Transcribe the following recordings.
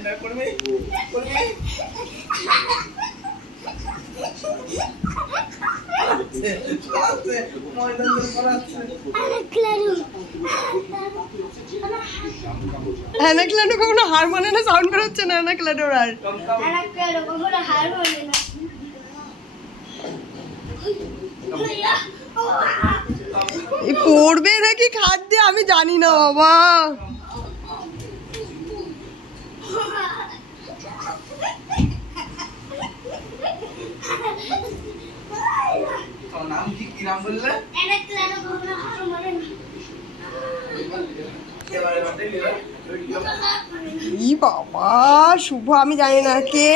Surrender করবে করবে অ্যানাক্লাডো কখনো হার মানে না, সাউন্ড বেরোচ্ছে না অ্যানাক্লাডোর আর। অ্যানাক্লাডো কখনো হার মানে না। পড়বে নাকি খাদ্যে আমি জানি না বাবা। নাম কি কি নাম বললে? অ্যানাক্লাডো কখনো হার মানে না। ই বাবা শুভ, আমি জানি না কে।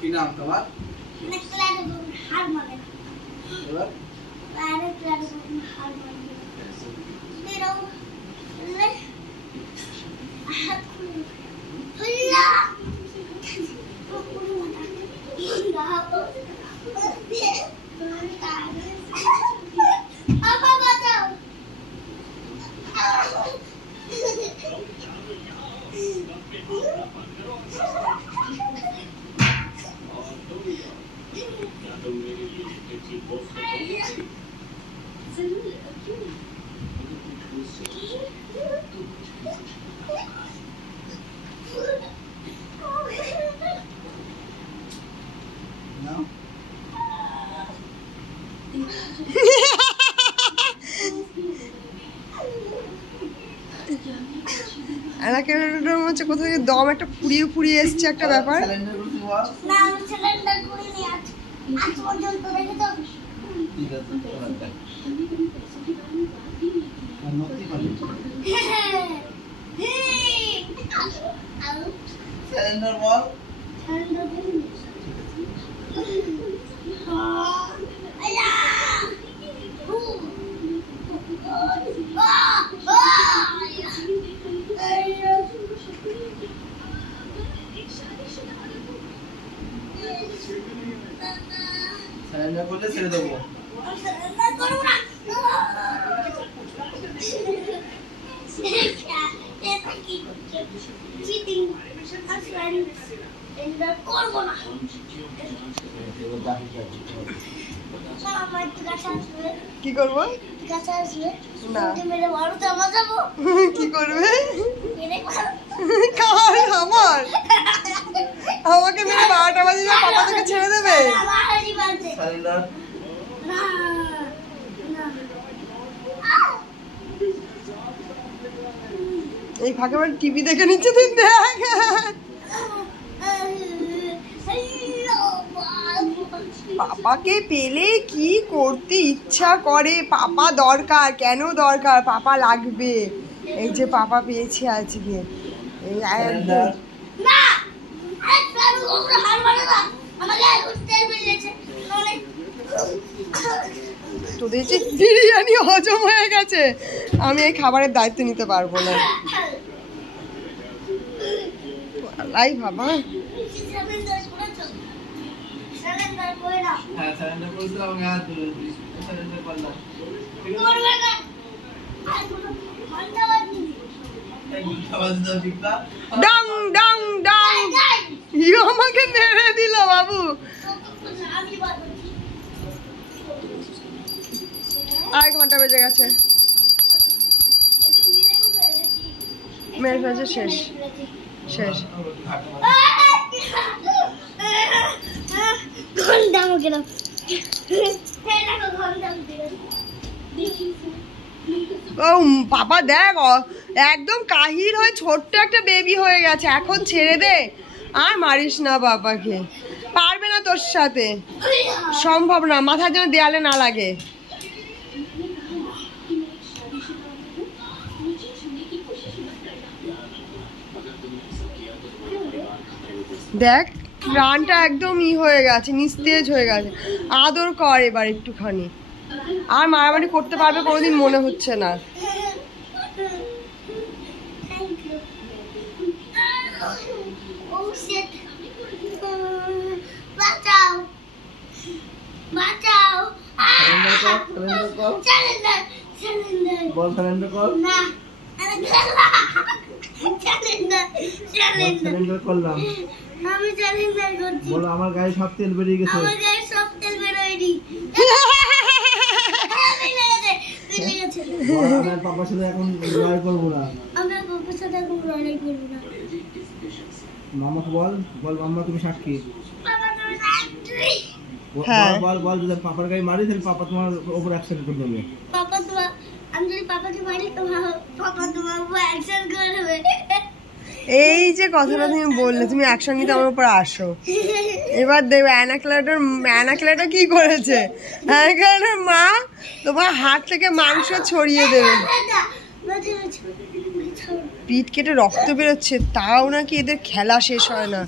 কি নাম তোমার? অ্যানাক্লাডো হার মানে না। এবার অ্যানাক্লাডো কখনো হার মানে না। বেরো লে হাত খুলে হুল্লা আপা বাঁচাও। নাও অ্যানাক্লাডোর হচ্ছে কোথাও থেকে দম একটা ফুরিয়ে ফুরিয়ে এসছে একটা ব্যাপার। সারেন্ডার করতে বল। না আমি সিলিন্ডার করিনি আজ পর্যন্ত রেখে দাও। ঠিক আছে সারেন্ডার নতি করে সারেন্ডার বল। সিলিন্ডার করিনি। আয়া সারেন্ডার করলে ছেড়ে দেবো। সিলিন্ডার করব না। এটা কি চিটিং সিলিন্ডার করব না। আমার একটু কাছে আসবে। কি করবো? কাছে আসবে না। মেরে বড় জামা যাবো। কি করবে? মেরে মারো। কার? আমার? আমাকে মেরে 12টা বাজে পাপা তোকে ছেড়ে দেবে? আমার হাড়ি বাজে। সারেন্ডার না না এই ফাঁকে আমার টিভি দেখে নিচ্ছে, তুই দেখ। পাপাকে পেলে কি করতে ইচ্ছা করে, পাপা দরকার, কেন দরকার, পাপা লাগবে। এই যে পাপা পেয়েছি আজকে, এই সারেন্ডার না একটা ওপরে হার মারে না আমাকে উঠতে পেরেছে অনেক। তোদের যে বিরিয়ানি হজম হয়ে গেছে, আমি এই খাবারের দায়িত্ব নিতে পারবো না। লাই বাবা, সিলিন্ডার করে না। হ্যাঁ সারেন্ডার করতে আমাকে হাত ধরে দিস। সারেন্ডার করলাম। করবে না। আর কোনো ঘন্টা বাজনি। এই আওয়াজ দাও বিপ্লা। ডাং ডাং ডাং, ইউ আমাকে মেরে দিল বাবু। আমি বাজনি। 2 ঘন্টা বেজে গেছে, মেরে ফেলেছে, শেষ শেষ। ঘন্টা আমাকে ও পাপা দেখ একদম কাহিল হয়ে ছোট্ট একটা বেবি হয়ে গেছে, এখন ছেড়ে দে, আর মারিস না বাবাকে, পারবে না তোর সাথে, সম্ভব না, মাথার যেন দেয়ালে না লাগে। দেখ প্রাণটা একদম হয়ে গেছে, নিস্তেজ হয়ে গেছে। আদর কর এবার একটুখানি, আর মারামারি করতে পারবে কোনোদিন মনে হচ্ছে না। করলাম বলো আমার গায়ে সব তেল বেরিয়ে গেছে। পাপার সাথে এখন লড়াই করবো না। মামাকে বল বল মাম্মা তুমি সাক্ষী। বল বল যদি পাপার গায়ে মারি তাহলে পাপা তোমার উপর অ্যাকশন করে দেবে। পাপা তোমার আমি যদি পাপাকে মারি তো পাপা তোমার উপর অ্যাকশন করে দেবে। এই যে কথাটা তুমি বললে, তুমি অ্যাকশন নিতে আমার উপর আসো। এবার দেখবে অ্যানাক্লেটা কি করেছে, অ্যানাক্লেটার মা তোমার হাত থেকে মাংস ছড়িয়ে দেবে, পিঠ কেটে রক্ত বেরোচ্ছে, তাও নাকি এদের খেলা শেষ হয় না,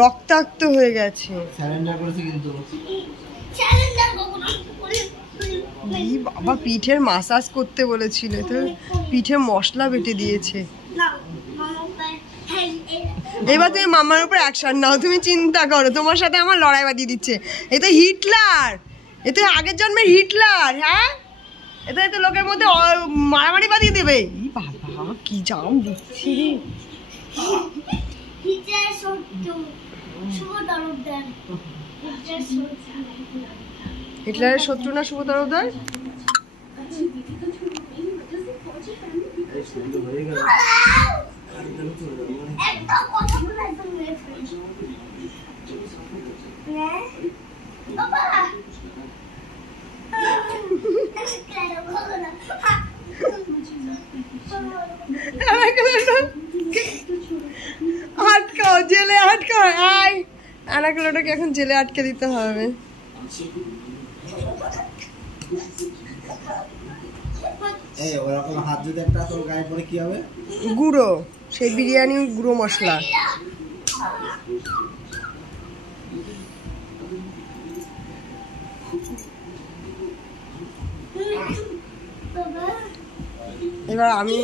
রক্তাক্ত হয়ে গেছে। বাবা পিঠের মাসাজ করতে বলেছিল, তো পিঠে মশলা বেটে দিয়েছে। এবার তুমি মামার উপর অ্যাকশন নাও, তুমি চিন্তা করো, তোমার সাথে আমার লড়াই বাঁধিয়ে দিচ্ছে। এ তো হিটলার, এ তো আগের জন্মের হিটলার। হ্যাঁ এতে লোকের মধ্যে মারামারি বাঁধিয়ে দেবে। বাবা কি জাম দিচ্ছি হিটলারের শত্রু না শুভ তরফদার? আটকাও, জেলে আটকাও, আয় অ্যানাকোন্ডাটাকে এখন জেলে আটকে দিতে হবে। ওরকম হাত যদি একটা তোর গায়ে পড়ে কি হবে? গুঁড়ো, সেই বিরিয়ানি গুঁড়ো মশলা। এবার আমি